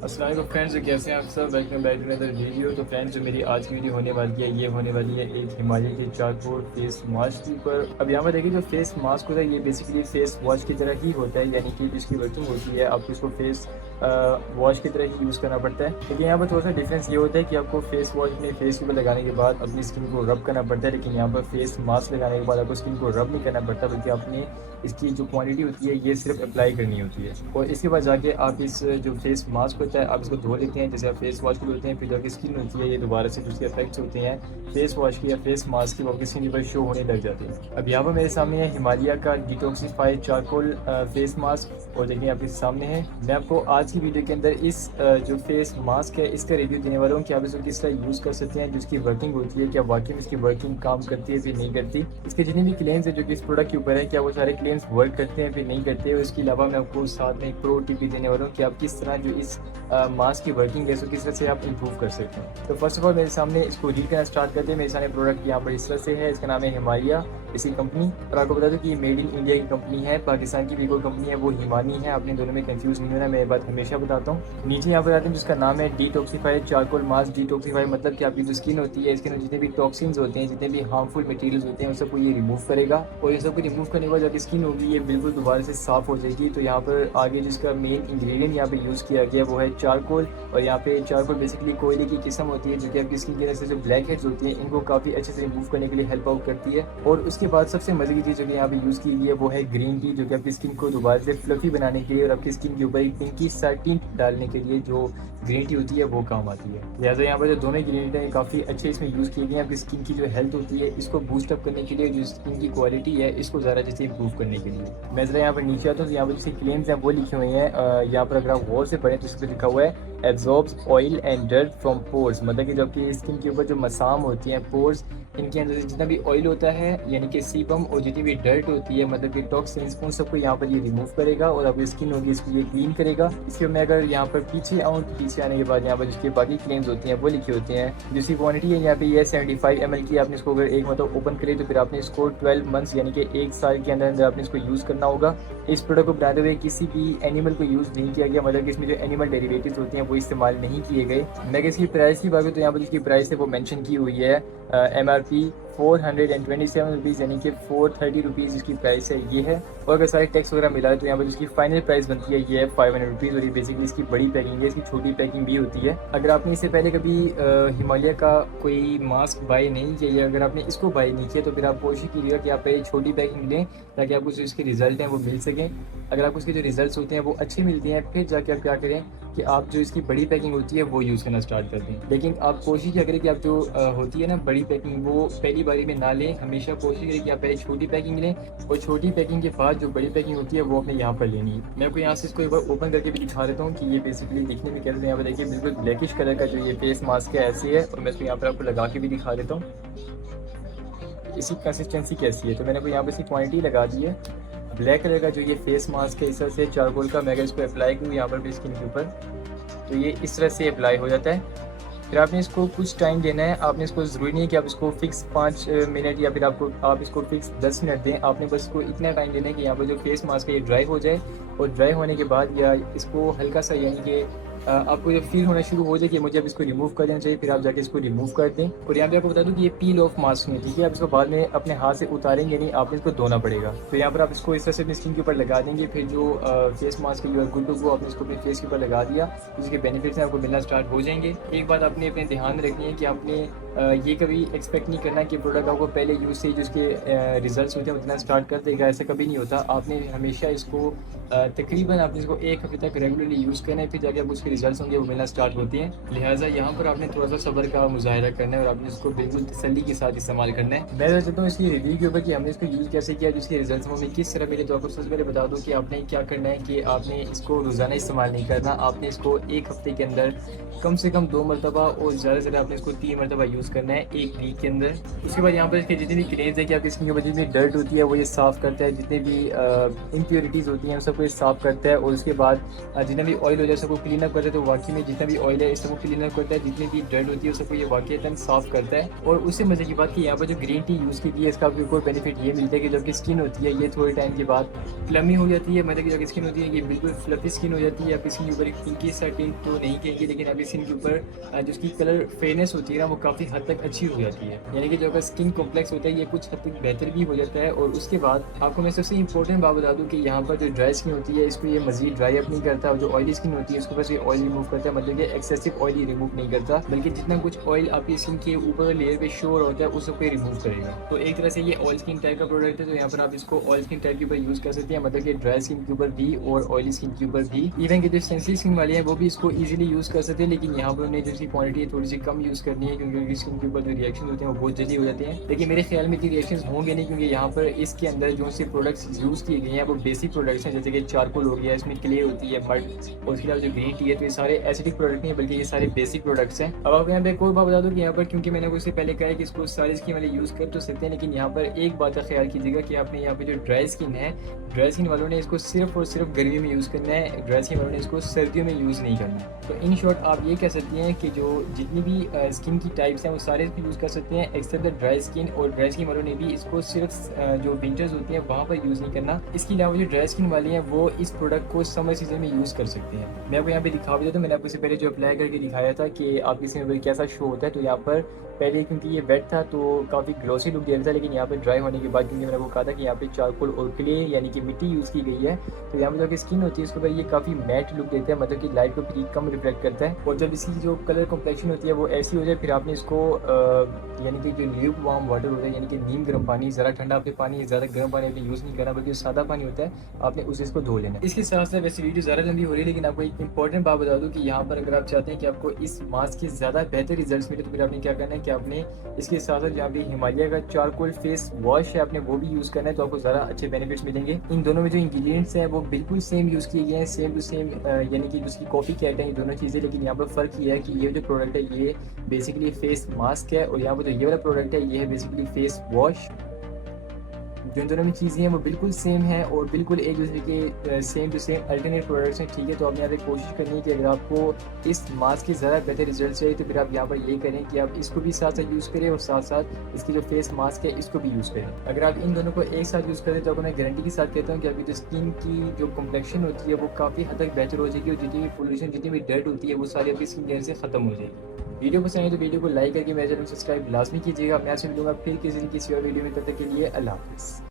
अस्सलाम वालेकुम फ्रेंड्स, तो कैसे हैं आप सब। Welcome back to another video. तो फ्रेंड्स, जो मेरी आज की वीडियो होने वाली है ये होने वाली है एक हिमालय के चारकोल फेस मास्क के ऊपर। अब यहाँ पर देखिए, जो फेस मास्क होता है ये बेसिकली फेस वॉश की तरह ही होता है, यानी कि जिसकी वर्किंग होती है आपको इसको फेस वॉश की तरह ही यूज़ करना पड़ता है। लेकिन यहाँ पर थोड़ा सा डिफरेंस ये होता है कि आपको फेस वॉश में फेस के ऊपर लगाने के बाद अपनी स्किन को रब करना पड़ता है, लेकिन यहाँ पर फेस मास्क लगाने के बाद आपको स्किन को रब नहीं करना पड़ता, बल्कि आपने इसकी जो क्वांटिटी होती है ये सिर्फ अप्लाई करनी होती है। और इसके बाद जाके आप इस जो फेस मास्क होता है आप इसको धो लेते हैं, जैसे आप फेस वॉश को धोते हैं, फिर जाके स्किन होती है ये दोबारा से उसके इफेक्ट्स होते हैं फेस वॉश की या फेस मास्क की, वो आपकी स्किन पर शो होने लग जाते हैं। अब यहाँ पर मेरे सामने है हिमालय का डिटॉक्सिफाइड चारकोल फेस मास्क, और देखिए आपके सामने है। मैं आपको आज की वीडियो के अंदर इस जो फेस मास्क है इसका रिव्यू देने वाला हूँ कि आप इसको किस तरह यूज़ कर सकते हैं, जिसकी वर्किंग होती है, क्या वाकई में इसकी वर्किंग काम करती है फिर नहीं करती, इसके जितने भी क्लेम्स है जो कि इस प्रोडक्ट के ऊपर है क्या वो सारे क्लेम्स वर्क करते हैं फिर नहीं करते। और इसके अलावा मैं आपको साथ में एक प्रो टिप भी देने वाला हूँ कि आप किस तरह जो इस मास्क की वर्किंग है उसको किस तरह से आप इंप्रूव कर सकते हैं। तो फर्स्ट ऑफ ऑल मेरे सामने इसको रीड करना स्टार्ट करते हैं। मेरे सामने प्रोडक्ट यहाँ पर इस तरह से है, इसका नाम है हिमालय इसी कंपनी, और आपको बता दूं कि ये मेड इन इंडिया की कंपनी है, पाकिस्तान की भी कोई कंपनी है वो हिमानी है, आपने दोनों में कंफ्यूज नहीं होना, मैं ये बात हमेशा बताता हूँ। नीचे यहाँ पर आते हैं जिसका नाम है डिटॉक्सिफाइड चारकोल मास्क। डिटॉक्सिफाई मतलब कि आपकी जो स्किन होती है इसके अंदर जितने भी टॉक्सिन्स होते हैं, जितने भी हार्मफुल मटेरियल्स होते हैं उन सबको ये रिमूव करेगा, और ये सबको रिमूव करने के बाद जो स्किन होगी ये बिल्कुल दोबारा से साफ हो जाएगी। तो यहाँ पर आगे जिसका मेन इंग्रेडिएंट यहाँ पे यूज़ किया गया वो है चारकोल, और यहाँ पे चारकोल बेसिकली कोयले की किस्म होती है जो कि आपकी स्किन के अंदर से जो ब्लैक हेड्स होती हैं इनको काफ़ी अच्छे से रिमूव करने के लिए हेल्प आउट करती है। और उसके बाद सबसे मजे की चीज़ जो कि यहाँ पे यूज़ की गई है वो है ग्रीन टी, जो कि आपकी स्किन को दोबारा से फ्लफी बनाने के लिए और आपकी स्किन के ऊपर एक पिंकी सा टिंट डालने के लिए जो ग्रीन टी होती है वो काम आती है। लिहाजा यहाँ पर जो दोनों इंग्रेडिएंट हैं काफ़ी अच्छे इसमें यूज़ किए गए हैं आपकी स्किन की जो हेल्थ होती है इसको बूस्ट अप करने के लिए, जो स्किन की क्वालिटी है इसको ज़्यादा जैसे इंप्रूव करने के लिए। मैं ज़रा यहाँ पर नीचे आता हूँ तो यहाँ पर जैसे क्लेम्स हैं वो लिखे हुए हैं। यहाँ पर अगर आप गौर से पढ़ें तो इस पर लिखा हुआ है absorbs oil and dirt from pores, मतलब कि जो आपकी स्किन के ऊपर जो मसाम होती हैं पोर्स, इनके अंदर से जितना भी ऑयल होता है यानी कि सीबम, और जितनी भी डर्ट होती है मतलब कि टॉक्सिन्स, उन सबको यहाँ पर ये रिमूव करेगा और आपकी स्किन होगी इसको ये क्लीन करेगा। इसके मैं अगर यहाँ पर पीछे आऊँ तो पीछे आने के बाद यहाँ पर जिसके बाकी क्लेम्स होती हैं वो लिखे होते हैं। जिसकी क्वांटिटी है यहाँ पे ये 75 ml की, आपने इसको अगर एक मतलब ओपन करें तो फिर आपने इसको 12 मंथ्स यानी कि 1 साल के अंदर अंदर आपने इसको यूज़ करना होगा। इस प्रोडक्ट को बनाते हुए किसी भी एनिमल को यूज़ नहीं किया गया, मतलब कि इसमें जो एनिमल डेरिवेटिव्स होती हैं वो इस्तेमाल नहीं किए गए। मैं इसकी प्राइस की बात करूँ तो यहाँ पर इसकी प्राइस है वो मेंशन की हुई है MRP 427 रुपीज़ यानी कि 430 रुपीज़ इसकी प्राइस है ये है। और अगर सारे टैक्स वगैरह मिला है तो यहाँ पर इसकी फाइनल प्राइस बनती है ये है 500 रुपीज़, और ये बेसिकली इसकी बड़ी पैकिंग है, इसकी छोटी पैकिंग भी होती है। अगर आपने इससे पहले कभी हिमालय का कोई मास्क बाई नहीं किया या अगर आपने इसको बाई नहीं किया तो फिर आप कोशिश कीजिएगा कि आप पहले छोटी पैकिंग लें ताकि आपको जो इसके रिजल्ट हैं वो मिल सकें। अगर आपको उसके जो रिजल्ट होते हैं वो अच्छे मिलते हैं फिर जाके आप क्या करें कि आप जो इसकी बड़ी पैकिंग होती है वो यूज़ करना स्टार्ट कर दें। लेकिन आप कोशिश क्या करें कि आप जो होती है ना बड़ी पैकिंग वो पहली बारी में ना लें, हमेशा कोशिश करें कि आप पहले छोटी पैकिंग लें और छोटी पैकिंग के बाद जो बड़ी पैकिंग होती है वो अपने यहाँ पर लेनी है। मैं आपको यहाँ से इसको एक बार ओपन करके भी दिखा देता हूँ कि ये बेसिकली दिखने में कैसे। यहाँ पर देखिए बिल्कुल ब्लैकिश कलर का जो ये फेस मास्क है ऐसे है, और मैं इसको यहाँ पर आपको लगा के भी दिखा देता हूँ इसकी कंसिस्टेंसी कैसी है। तो मैंने आपको यहाँ पर इसकी क्वान्टिटी लगा दी है। ब्लैक कलर का जो ये फेस मास्क है इस तरह से चारकोल का, मैं अगर इसको अप्लाई करूँ यहाँ पर स्किन के ऊपर तो ये इस तरह से अप्लाई हो जाता है। फिर आपने इसको कुछ टाइम देना है, आपने इसको ज़रूरी नहीं है कि आप इसको फिक्स 5 मिनट या फिर आप इसको फिक्स 10 मिनट दें, आपने बस इसको इतना टाइम देना है कि यहाँ पर जो फेस मास्क है ये ड्राई हो जाए, और ड्राई होने के बाद या इसको हल्का सा यानी कि आपको जब फील होना शुरू हो जाए कि मुझे अब इसको रिमूव कर देना चाहिए फिर आप जाके इसको रिमूव कर दें। और यहाँ पे आपको बता दूं कि ये पील ऑफ मास्क नहीं है, ठीक है, आप इसको बाद में अपने हाथ से उतारेंगे नहीं, आपने इसको धोना पड़ेगा। तो यहाँ पर आप इसको इस तरह से अपनी स्किन के ऊपर लगा देंगे, फिर जो फेस मास्क है you are good to go, आपने इसको अपने फेस के ऊपर लगा दिया, इसके बेनिफिट्स हैं आपको मिलना स्टार्ट हो जाएंगे। एक बात आपने अपने ध्यान में रखनी है कि आपने ये कभी एक्सपेक्ट नहीं करना कि प्रोडक्ट आपको पहले यूज़ से जिसके रिजल्ट्स होते हैं उतना स्टार्ट कर देगा, ऐसा कभी नहीं होता। आपने हमेशा इसको तकरीबन आपने इसको एक हफ्ते तक रेगुलरली यूज़ करना है, फिर जाके आपको उसके रिजल्ट्स होंगे वो मिलना स्टार्ट होती हैं। लिहाजा यहाँ पर आपने थोड़ा सा सब्र का मुजाहिरा करना है और आपने इसको बिल्कुल तसल्ली के साथ इस्तेमाल करना है। मैं बता चाहता हूँ इसकी रिव्यू के ऊपर कि हमने इसको यूज़ कैसे किया, जिसके रिजल्ट्स हमें किस तरह मिले। तो आपको सबसे पहले बता दूँ कि आपने क्या करना है कि आपने इसको रोज़ाना इस्तेमाल नहीं करना, आपने इसको एक हफ्ते के अंदर कम से कम 2 मरतबा और ज़्यादा से ज़्यादा आपने इसको 3 मरतबा यूज़ करना है 1 वीक के अंदर। उसके बाद यहाँ पर इसके जितनी भी क्लेम्स है कि आपकी स्किन के ऊपर जितनी डर्ट होती है वो ये साफ़ करता है, जितने भी इम्प्योरिटीज़ होती हैं उन सबको ये साफ़ करता है। और उसके बाद जितना भी ऑयल हो जाए सबको क्लीन अप करता है। तो वाकई में जितना भी ऑयल है इस सबको क्लीन अप करता है, जितनी भी डर्ट होती है उस सबको ये वाकई साफ़ करता है। और उससे मज़े की बात कि यहाँ पर जो ग्रीन टी यूज़ की गई है इसका आपको एक और बेनिफिट ये मिलता है कि जो आपकी स्किन होती है ये थोड़े टाइम के बाद प्लमी हो जाती है। मतलब कि जो आपकी स्किन होती है ये बिल्कुल फ्लफी स्किन हो जाती है। आपकी स्किन के ऊपर एक पिंकी सा टिंट तो नहीं कहेंगे, लेकिन आपकी स्किन के ऊपर जो उसकी कलर फेयरनेस होती है ना वो काफ़ी हद तक अच्छी हो जाती है। यानी कि जो आपका स्किन कॉम्प्लेक्स होता है ये कुछ हद तक बेहतर भी हो जाता है। और उसके बाद आपको मैं सबसे इंपॉर्टेंट बात बता दूँ कि यहाँ पर जो ड्राई स्किन होती है इसको ये मज़ीद ड्राई अप नहीं करता। और जो ऑयली स्किन होती है उसको बस ये ऑयल रिमूव करता है, मतलब कि एक्सेसिव ऑयल ही रिमूव नहीं करता, बल्कि जितना कुछ ऑयल आपकी स्किन के ऊपर लेयर पे शोर होता है उसको रिमूव करेगा। तो एक तरह से ये ऑयल स्किन टाइप का प्रोडक्ट है। तो यहाँ पर आप इसको ऑयल स्किन टाइप के ऊपर यूज़ कर सकते हैं, मतलब कि ड्राई स्किन के ऊपर भी और ऑयली स्किन के ऊपर भी। इवन कि जो सेंसिटिव स्किन वाले हैं वो भी इसको ईजिली यूज़ कर सकते हैं, लेकिन यहाँ पर उन्हें जो इसकी क्वांटिटी है थोड़ी सी कम यूज़ करनी है, क्योंकि उनकी स्किन के ऊपर जो रिएक्शन होते हैं वो बहुत जल्दी हो जाते हैं। लेकिन मेरे ख्याल में इतने रिएक्शन होंगे नहीं, क्योंकि यहाँ पर इसके अंदर जो से प्रोडक्ट्स यूज़ किए गए हैं वो बेसिक प्रोडक्ट्स हैं, जैसे कि चारकोल हो गया, इसमें क्ले होती है, बट और उसके अलावा जो ग्रीन टी है। तो ये सारे एसिडिक प्रोडक्ट नहीं है, बल्कि ये सारे बेसिक प्रोडक्ट्स हैं। अब आपको यहाँ पे एक और बात बता दूँ कि यहाँ पर क्योंकि मैंने उससे पहले कहा है कि इसको सारी स्किन वाले यूज़ कर तो सकते हैं, लेकिन यहाँ पर एक बात का ख्याल कीजिएगा कि आपने यहाँ पे जो ड्राई स्किन है, ड्राई स्किन वालों ने इसको सिर्फ और सिर्फ गर्मियों में यूज़ करना है, ड्राई स्किन वालों ने इसको सर्दियों में यूज़ नहीं करना। तो इन शॉर्ट आप ये कह सकते हैं कि जो जितनी भी स्किन की टाइप्स हैं वो सारे इसको यूज़ कर सकते हैं एक्सेप्ट द ड्राई स्किन। और ड्राई स्किन वालों ने भी इसको सिर्फ जो विंटर्स होती हैं वहाँ पर यूज़ नहीं करना। इसके अलावा जो ड्राई स्किन वाले हैं वो इस प्रोडक्ट को समर सीजन में यूज़ कर सकते हैं। मैं आपको यहाँ पे दिखा भी देता हूँ, मैंने आपको इससे पहले जो अप्लाई करके दिखाया था कि आपकी स्किन पर कैसा शो होता है। तो यहाँ पर पहले क्योंकि ये वेट था तो काफ़ी ग्लॉसी लुक दे रहा था, लेकिन यहाँ पे ड्राई होने के बाद क्योंकि मैंने आपको कहा था कि यहाँ पे चारकोल और क्ले यानी कि मिट्टी यूज़ की गई है, तो यहाँ पर जो स्किन होती है उसके ऊपर ये काफ़ी मैट लुक देता है, मतलब कि लाइट को भी कम रिफ्लेक्ट करता है। और जब इसकी जो कलर कॉम्प्लेक्शन होती है वो ऐसी हो जाए फिर आपने इसको यानी कि जो ल्यूक वार्म वाटर होता है, यानी कि नीम गर्म पानी, ज़रा ठंडा आपके पानी, ज़्यादा गर्म पानी आपने यूज़ नहीं करना, बल्कि सादा पानी होता है आपने उसे इसको धो लेना। इसके साथ साथ वैसे वीडियो ज़्यादा लंबी हो रही है, लेकिन आपको एक इंपॉर्टेंट बात बता दूँ कि यहाँ पर अगर आप चाहते हैं कि आपको इस मास्क के ज़्यादा बेहतर रिजल्ट मिले तो फिर आपने क्या करना है कि आपने इसके साथ साथ जहाँ पे हिमालय का चारकोल फेस वॉश है आपने वो भी यूज़ करना है, तो आपको ज़्यादा अच्छे बेनिफिट्स मिलेंगे। इन दोनों में जो इंग्रेडिएंट्स हैं वो बिल्कुल सेम यूज़ किए गए हैं, सेम टू सेम, यानी कि जिसकी कॉफ़ी कहते हैं ये दोनों चीज़ें। लेकिन यहाँ पर फ़र्क ये है कि ये जो प्रोडक्ट है ये बेसिकली फेस मास्क है, और यहाँ पर जो ये वाला प्रोडक्ट है ये है बेसिकली फेस वॉश। जो इन दोनों में चीज़ें हैं वो बिल्कुल सेम है और बिल्कुल एक दूसरे के same to same alternate products हैं, ठीक है। तो आप यहाँ पे कोशिश करनी है कि अगर आपको इस मास्क के ज़्यादा बेहतर रिजल्ट चाहिए तो फिर आप यहाँ पर ये करें कि आप इसको भी साथ साथ यूज़ करें और साथ साथ इसकी जो फेस मास्क है इसको भी यूज़ करें। अगर आप इन दोनों को एक साथ यूज़ करें तो आपको मैं गारंटी के साथ कहता हूँ कि आपकी जो स्किन की जो कॉम्प्लेक्शन होती है वो काफ़ी हद तक बेहतर हो जाएगी, और जितनी भी पोल्यूशन जितनी भी डर्ट होती है वो सारी आपकी स्किन केयर से ख़त्म हो जाएगी। वीडियो पसंद है तो वीडियो को लाइक करके मेरे चैनल को सब्सक्राइब लाजमी कीजिएगा। मैं आपसे मिलूंगा फिर किसी और वीडियो में, तब तक के लिए अल्लाह हाफ़िज़।